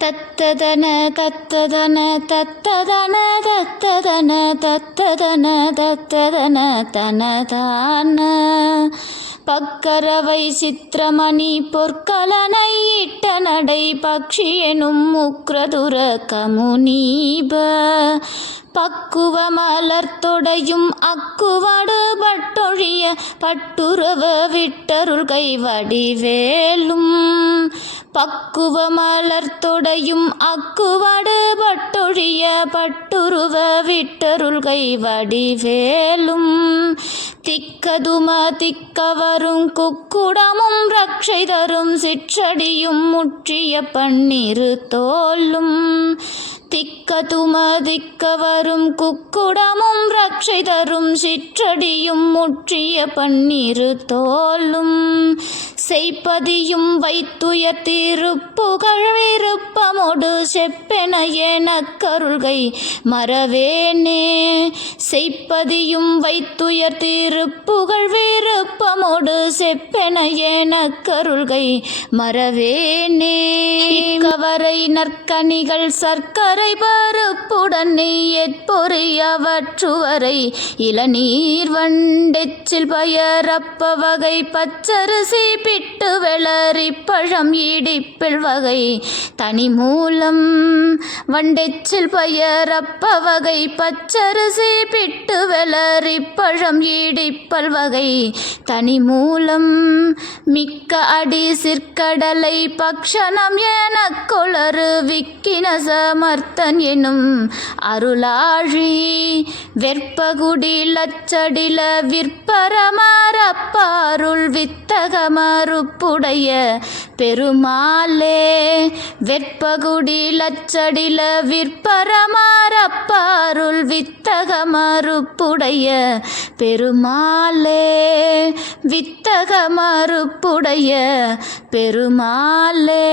தத்ததன தத்ததன தத்ததன தத்ததன தத்ததன தத்ததன தனதான. பக்கரவை சித்திரமணி பொற்கலனை இட்ட நடை பக்ஷி எனும் முக்ரதுர கமுனீப. பக்குவ மலர்த்தொடையும் அக்குவடு பட்டொழிய பட்டுறவ விட்டருள் கை வடிவேலும் பக்குவ மலர்த்தொடையும் அக்குவடு பட்டொழிய பட்டுருவ விட்டருள் கை வடிவேலும் திக்கதும திக்கவரும் குக்குடமும் ரட்சை தரும் சிற்றடியும் முற்றிய பன்னிரு தோலும் திக்க துமதிக்க வரும் குக்குடமும் ரட்சை தரும் சிற்றடியும் முற்றிய பன்னிரு தோலும். செய்ப்பதியும் வைத்துயர் திருப்புகழ் விருப்பமொடு செப்பென எனக் கருள்கை மறவேனே. செய்ப்பதியும் வைத்துயர் திருப்புகழ் விருப்பமொடு செப்பென எனக் கருள்கை மறவேனே. கவரை நற்கனிகள் சர்க்கரை பருப்புடன் நெய்யற்பொறியவற்றுவரை இளநீர் வண்டெச்சில் பயரப்ப வகை பச்சரிசி பிட்டு வெளரி பழம் இடிப்பில் வகை தனி மூலம் வண்டெச்சில் பயரப்ப வகை பச்சரிசி பிட்டு வெளரி பழம் இடிப்பல் வகை தனி மூலம் மிக்க அடி சிற்கடலை பக்ஷணம் என கொளறு விக்கின சமர்த்தன் எனும் அருளாழி வெற்பகுடில் அச்சடில விற்பரமரப்பாருள் வித்தகமறுப்புடைய பெருமாளே வெற்பகுடில் அச்சடில விற்பரமரப்பாருள் வித்தகமறுப்புடைய பெருமாளே வித்தகமறுப்புடைய பெருமாளே.